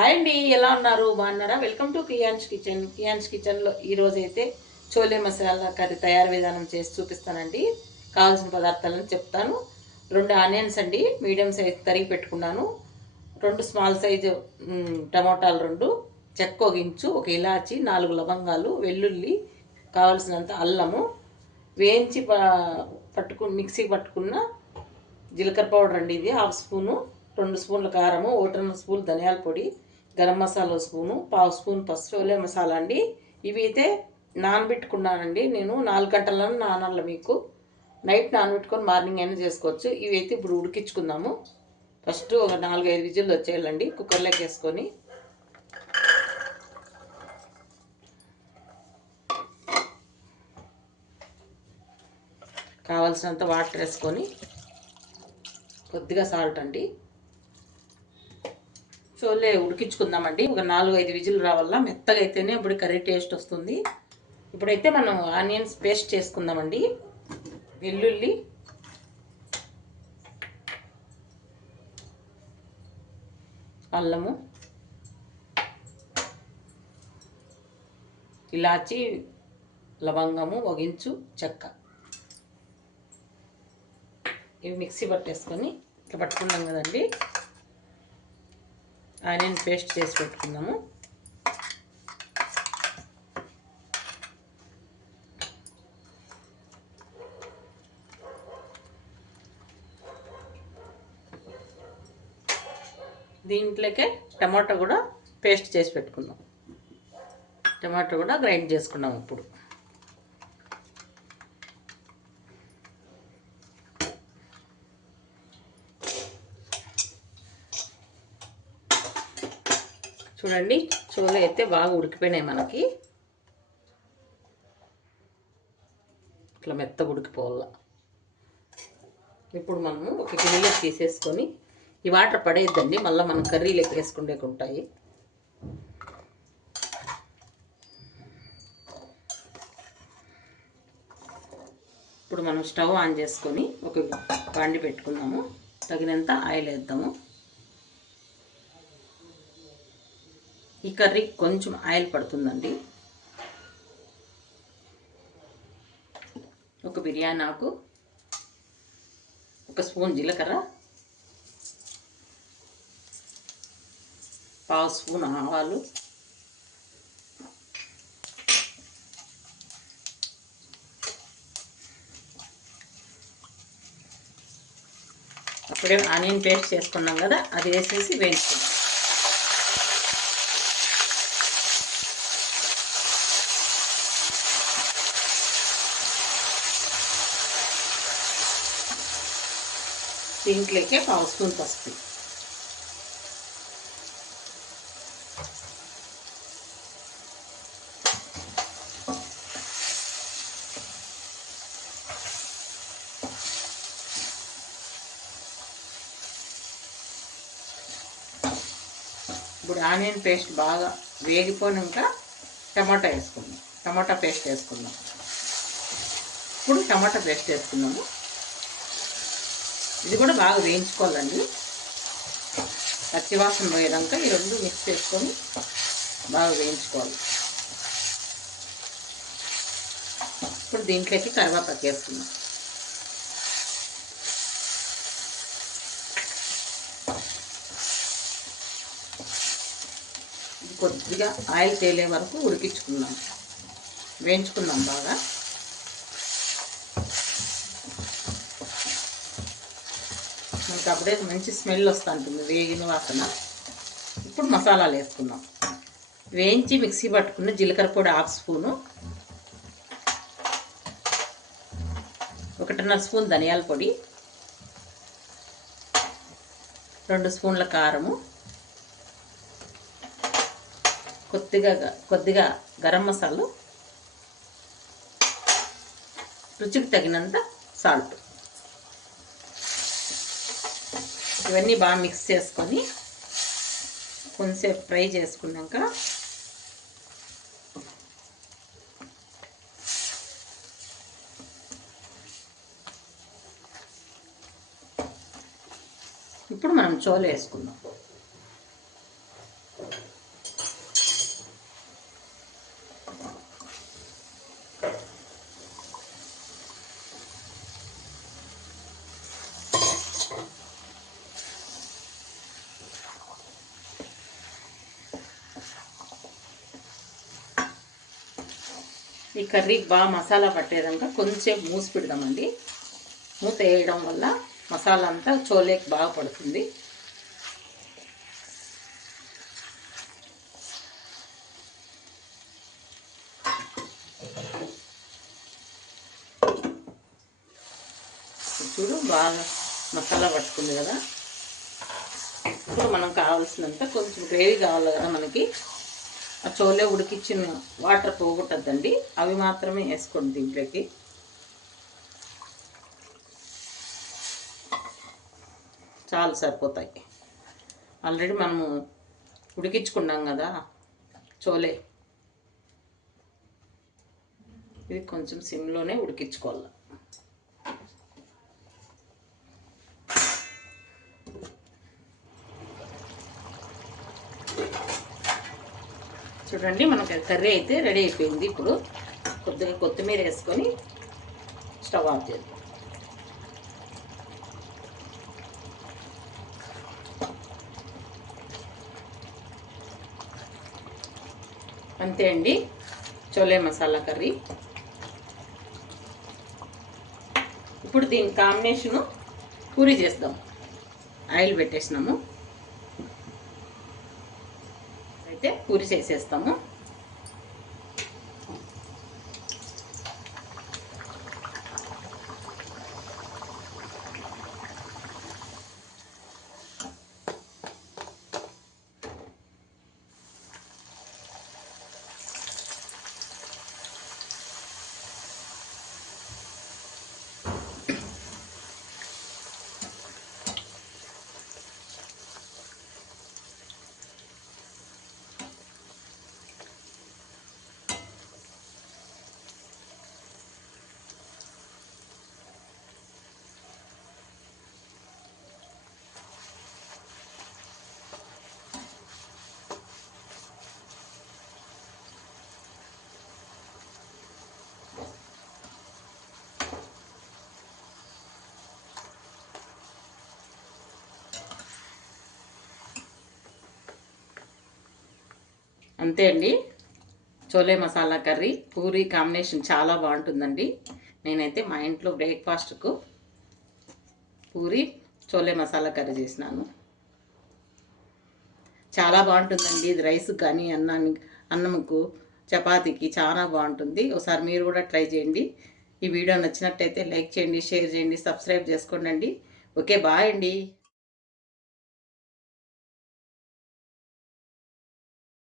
Hi అండి, ఎలా ఉన్నారు? బాగున్నారా? Welcome to Kiaan's kitchen. Kiaan's కిచెన్లో ఈరోజు అయితే చోలే మసాలా కర్రీ తయారు విధానం చేసి చూపిస్తానండి. కావాల్సిన పదార్థాలను చెప్తాను. 2 ఆనియన్స్ అండి, మీడియం సైజ్ తరిగి పెట్టుకున్నాను. 2 స్మాల్ సైజు టమోటాలు 2, చెక్క ఒక ఇంచు, 1 ఇలాచి, 4 లవంగాలు, వెల్లుల్లి, కావాల్సినంత అల్లము, వేయించి మిక్సీ పట్టుకున్న జీలకర్ర పౌడర్ అండి, ఇది 1/2 స్పూను, 2 స్పూన్ల కారము, 1.5 స్పూన్ ధనియాల పొడి, గరం మసాలా స్పూను, 1/2 స్పూన్ పసుపు, చోలే మసాలా అండి. ఇవి అయితే నానబెట్టుకున్నానండి నేను. 4 గంటలను నానాల. మీకు నైట్ నానబెట్టుకొని మార్నింగ్ అయినా చేసుకోవచ్చు. ఇవి అయితే ఇప్పుడు ఉడికించుకుందాము. ఫస్ట్ ఒక 4-5 విజిల్లు వచ్చేయాలండి. కుక్కర్లోకి వేసుకొని కావాల్సినంత వాటర్ వేసుకొని కొద్దిగా సాల్ట్ అండి, చోలే ఉడికించుకుందామండి. ఒక 4-5 విజిల్ రావాలా. మెత్తగా అయితేనే ఇప్పుడు కర్రీ టేస్ట్ వస్తుంది. ఇప్పుడైతే మనం ఆనియన్స్ పేస్ట్ చేసుకుందామండి. వెల్లుల్లి, అల్లము, ఇలాచి, లవంగము, ఒగించు, చెక్క, ఇవి మిక్సీ పట్టేసుకొని ఇట్లా పట్టుకున్నాం కదండి. ఆనియన్ పేస్ట్ చేసి పెట్టుకుందాము. దీంట్లోకే టమాటా కూడా పేస్ట్ చేసి పెట్టుకుందాం. టమాటా కూడా గ్రైండ్ చేసుకున్నాం. ఇప్పుడు చూడండి, చోలే అయితే బాగా ఉడికిపోయినాయి మనకి. ఇట్లా మెత్తగా ఉడికిపోవాల. ఇప్పుడు మనము ఒక గిన్నెలో తీసేసుకొని, ఈ వాటర్ పడేద్దండి, మళ్ళీ మనం కర్రీలోకి వేసుకుండేకి ఉంటాయి. ఇప్పుడు మనం స్టవ్ ఆన్ చేసుకొని ఒక బాండి పెట్టుకుందాము. తగినంత ఆయిల్ వేద్దాము. ఈ కర్రీ కొంచెం ఆయిల్ పడుతుందండి. ఒక బిర్యానీ ఆకు, 1 స్పూన్ జీలకర్ర, 1/2 స్పూన్ ఆవాలు, అప్పుడే ఆనియన్ పేస్ట్ చేసుకున్నాం కదా, అది వేసేసి వేయించుకుందాం. దీంట్లోకే 1/2 స్పూన్ పసుపు, ఇప్పుడు ఆనియన్ పేస్ట్ బాగా వేగిపోయినాక టమాటా వేసుకుందాం. టమాటా పేస్ట్ వేసుకుందాం. ఇప్పుడు టమాటా పేస్ట్ వేసుకుందాము. ఇది కూడా బాగా వేయించుకోవాలండి. పచ్చివాసన పోయేదాకా ఈ 2 మిక్స్ చేసుకొని బాగా వేయించుకోవాలి. ఇప్పుడు దీంట్లోకి కరివేపాకు వేసుకుందాం. కొద్దిగా ఆయిల్ తేలే వరకు ఉడికించుకుందాం, వేయించుకుందాం బాగా. మనకు అప్పుడే మంచి స్మెల్ వస్తూ ఉంటుంది, వేగిన వాసన. ఇప్పుడు మసాలాలు వేసుకుందాం. వేయించి మిక్సీ పట్టుకున్న జీలకర్ర పొడి 1/2 స్పూను, 1.5 స్పూన్ ధనియాల పొడి, 2 స్పూన్ల కారము, కొద్దిగా గరం మసాలా, రుచికి తగినంత సాల్ట్. ఇవన్నీ బాగా మిక్స్ చేసుకొని కొంచెంసేపు ఫ్రై చేసుకున్నాక ఇప్పుడు మనం చోలే వేసుకుందాం. ఈ కర్రీకి బాగా మసాలా పట్టేదాకా కొంచెం మూసి పెడదామండి. మూత వేయడం వల్ల మసాలా అంతా చోలేకి బాగా పడుతుంది. చూడు బాగా మసాలా పట్టుకుంది కదా. ఇప్పుడు మనం కావాల్సినంత కొంచెం గ్రేవీ కావాలి కదా మనకి. ఆ చోలే ఉడికిచ్చిన వాటర్ పోగొట్టద్దండి, అవి మాత్రమే వేసుకోండి దీంట్లోకి. చాలు సరిపోతాయి. ఆల్రెడీ మనము ఉడికించుకున్నాం కదా చోలే. ఇది కొంచెం సిమ్లోనే ఉడికించుకోవాలి. చూడండి మనకి కర్రీ అయితే రెడీ అయిపోయింది. ఇప్పుడు కొద్దిగా కొత్తిమీర వేసుకొని స్టవ్ ఆఫ్ చేద్దాం. అంతే అండి, చోలే మసాలా కర్రీ. ఇప్పుడు దీని కాంబినేషను పూరి చేద్దాం. ఆయిల్ పెట్టేసినాము, అయితే పూరి చేసేస్తాము. అంతే అండి, చోలే మసాలా కర్రీ పూరి కాంబినేషన్ చాలా బాగుంటుందండి. నేనైతే మా ఇంట్లో బ్రేక్ఫాస్ట్కు పూరి చోలే మసాలా కర్రీ చేసినాను. చాలా బాగుంటుందండి. ఇది రైస్ కానీ అన్నంకు చపాతీకి చాలా బాగుంటుంది. ఒకసారి మీరు కూడా ట్రై చేయండి. ఈ వీడియో నచ్చినట్టయితే లైక్ చేయండి, షేర్ చేయండి, సబ్స్క్రైబ్ చేసుకోండి. ఓకే, బాయ్ అండి.